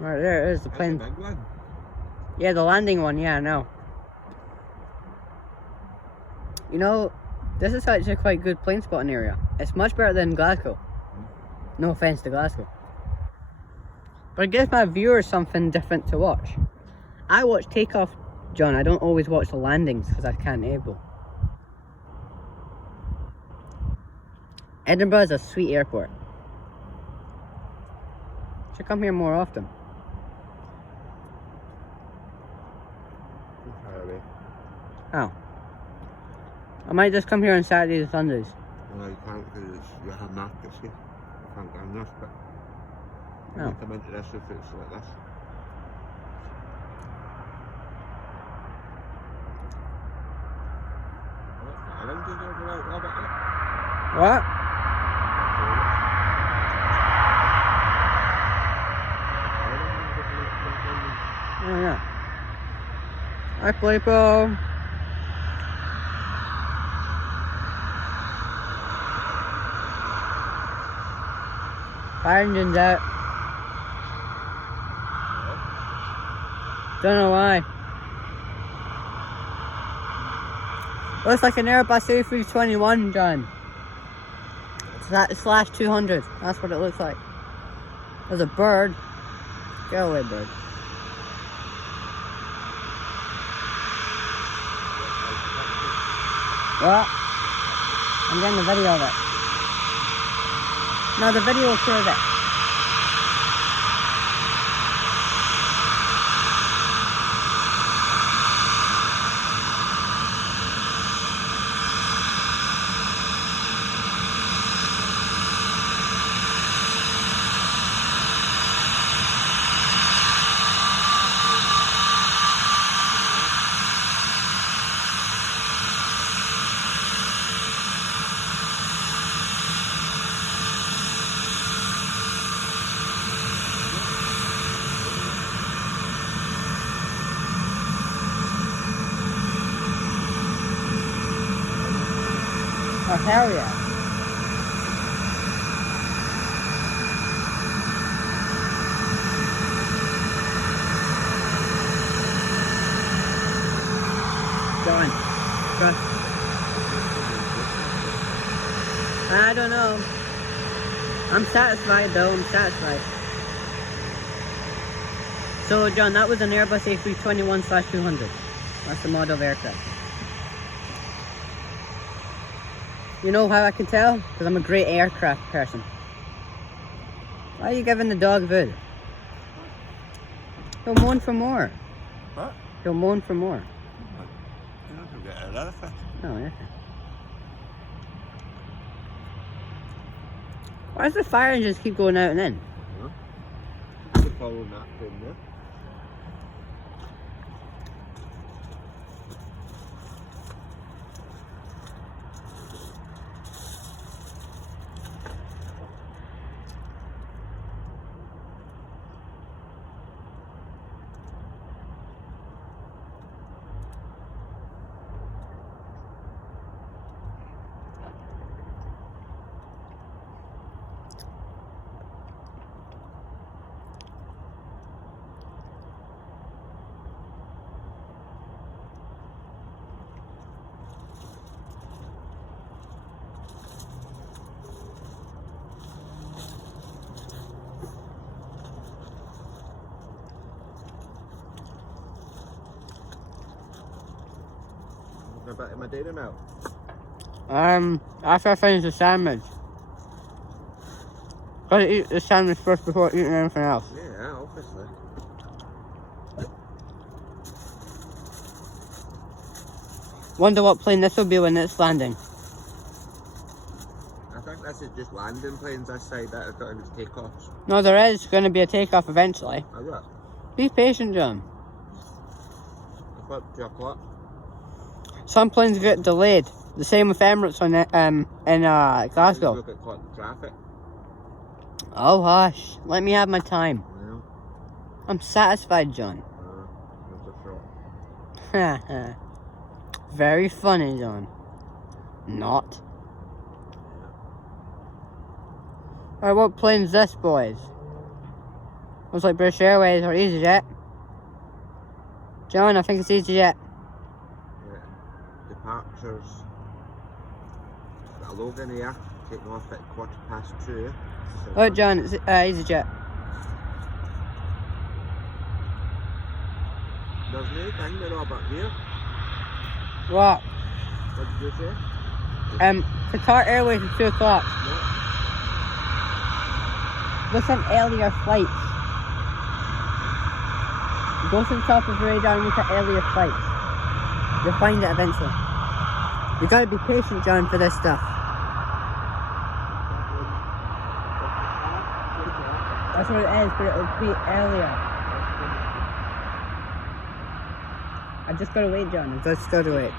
Right there it is, the plane. That's a big one. Yeah, the landing one, yeah, I know. You know, this is actually a quite good plane spotting area. It's much better than Glasgow. No offense to Glasgow. But it gives my viewers something different to watch. I watch takeoff, John. I don't always watch the landings because I can't able. Edinburgh is a sweet airport. Should come here more often. Oh. I might just come here on Saturdays and Sundays. No, you can't because you have markets here. You can't go in this, but you Oh. can come into this if it's like this. What? Oh yeah. Hi, Flipo. Fire engine's out. Don't know why. Looks like an Airbus A321, John. Slash 200. That's what it looks like. There's a bird. Go away, bird. What? I'm getting the video of it. No, the video will prove it. Oh, hell yeah. John, trust. I don't know. I'm satisfied though, I'm satisfied. So John, that was an Airbus A321/200. That's the model of aircraft. You know how I can tell? Because I'm a great aircraft person. Why are you giving the dog food? He'll moan for more. What? He'll moan for more. You're not going to get a lot of fish. Oh, yeah. Why does the fire engines keep going out and in? You're following that thing there. About in my data milk. After I finish the sandwich. Gotta eat the sandwich first before eating anything else. Yeah, obviously. Wonder what plane this will be when it's landing. I think this is just landing planes this side that have got into takeoffs. No, there is going to be a takeoff eventually. Oh, yeah. Be patient, John. I thought 2 o'clock. Some planes get delayed. The same with Emirates on in Glasgow. Look at caught in traffic. Oh hush, let me have my time. Yeah. I'm satisfied, John. That's a shot. Very funny, John. Not. Alright, what plane's this, boys? Looks like British Airways or EasyJet. John, I think it's EasyJet. Yeah. Departures. Got a Logan here, taking off at 2:15. Oh, John, it's EasyJet. There's no thing there, Robert, here. What? What did you say? Qatar Airways at 2 o'clock. No. There's some earlier flights. Go to the top of the radar and look at earlier flights. You'll find it eventually. You gotta be patient, John, for this stuff. That's what it is, but it'll be earlier. I just gotta wait, John. I just gotta wait.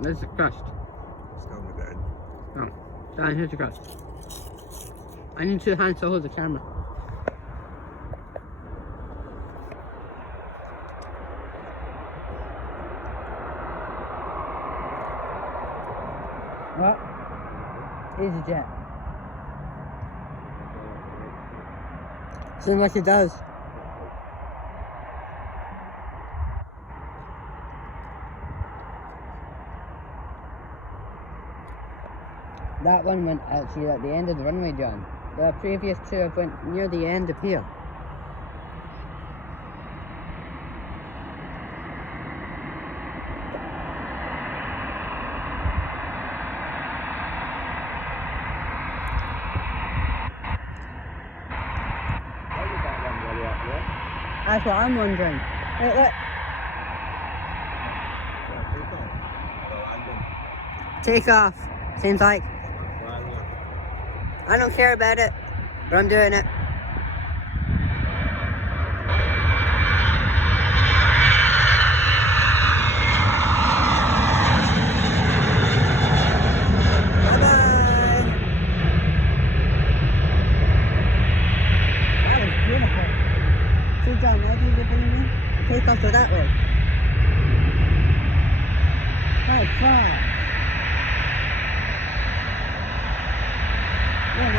There's the crust. It's on the ground. Oh, Dan, here's the crust. I need 2 hands to hold the camera. What? EasyJet. Seems like it does. That one went actually at the end of the runway, John. The previous 2 have went near the end of here. That's what I'm wondering. Wait, look. Take off. Seems like. I don't care about it, but I'm doing it. Bye-bye. That was beautiful. See, John, why do you get me? Take off to that way. Oh, fuck. Oh, nice.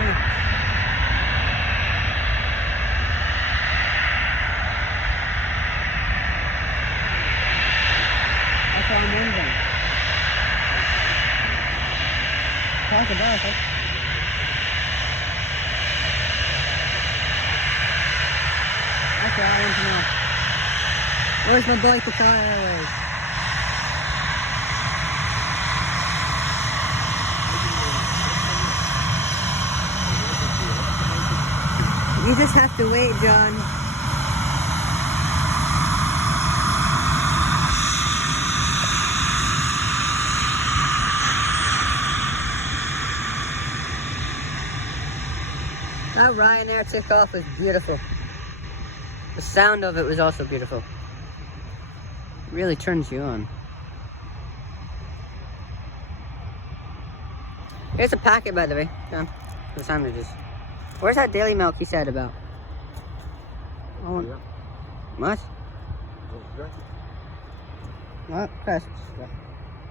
That's what I'm wondering. Talk about it. That's what I want to know. Where's my boy Qatar Airways? You just have to wait, John. That Ryanair took off was beautiful. The sound of it was also beautiful. It really turns you on. Here's a packet, by the way, John, for the sandwiches. Where's that Daily Milk you said about? Oh, Yeah. what? What? Crisps?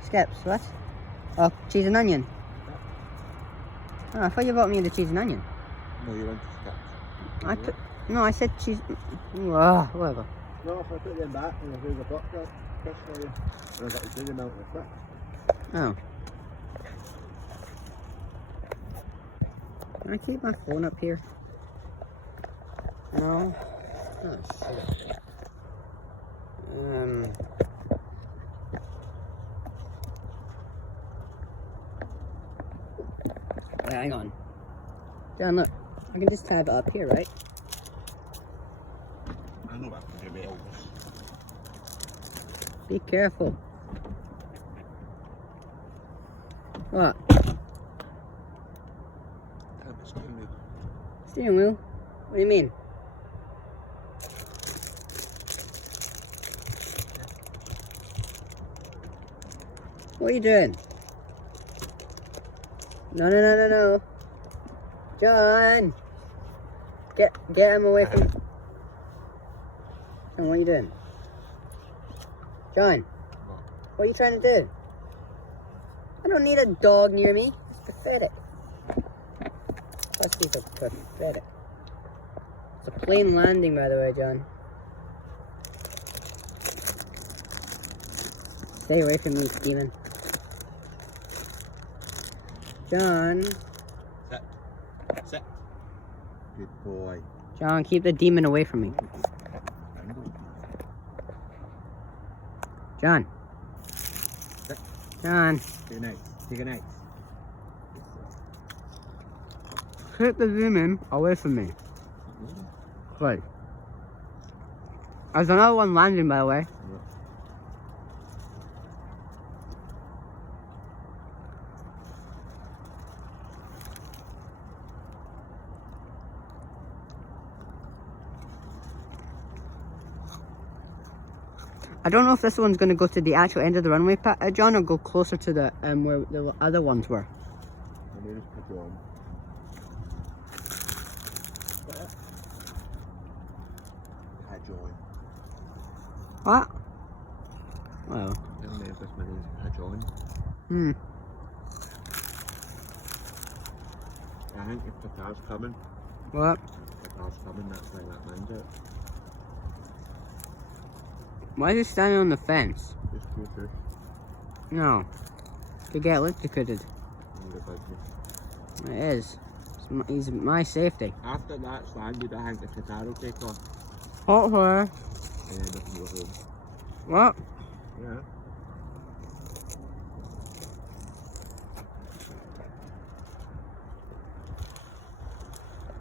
Skips, what? Oh, cheese and onion. Oh, I thought you bought me the cheese and onion. No, you went to Skips. No, I said cheese. Whatever. No, if I put them back and there's a box out, for you. And I got the Daily Milk with it. Oh. Can I keep my phone up here? No. Oh, shit. Wait, hang on. John, look. I can just tab it up here, right? I know that can be Elvis. Be careful. What? Steering wheel? What do you mean? What are you doing? No. John! Get him away from... John, what are you doing? John, what are you trying to do? I don't need a dog near me. It's pathetic. Must be so pathetic. It's a plane landing, by the way, John. Stay away from me, Steven. John. Sit. Sit. Good boy. John, keep the demon away from me. John. Sit. John. Take a night. Take a night. Keep the demon away from me. Right. There's another one landing, by the way. I don't know if this one's going to go to the actual end of the runway, John, or go closer to the where the other ones were. Let me just put you on. Had you on. What? Oh. Tell me if this one is had you on. Hmm. I think if the car's coming. What? The car's coming, that's why that lands it. Why is he standing on the fence? Just go through. No. To get electrocuted. And get back here. It is. He's my safety. After that's landed, I think the Qatar will take off. Hot where? And then we can go home. What? Yeah.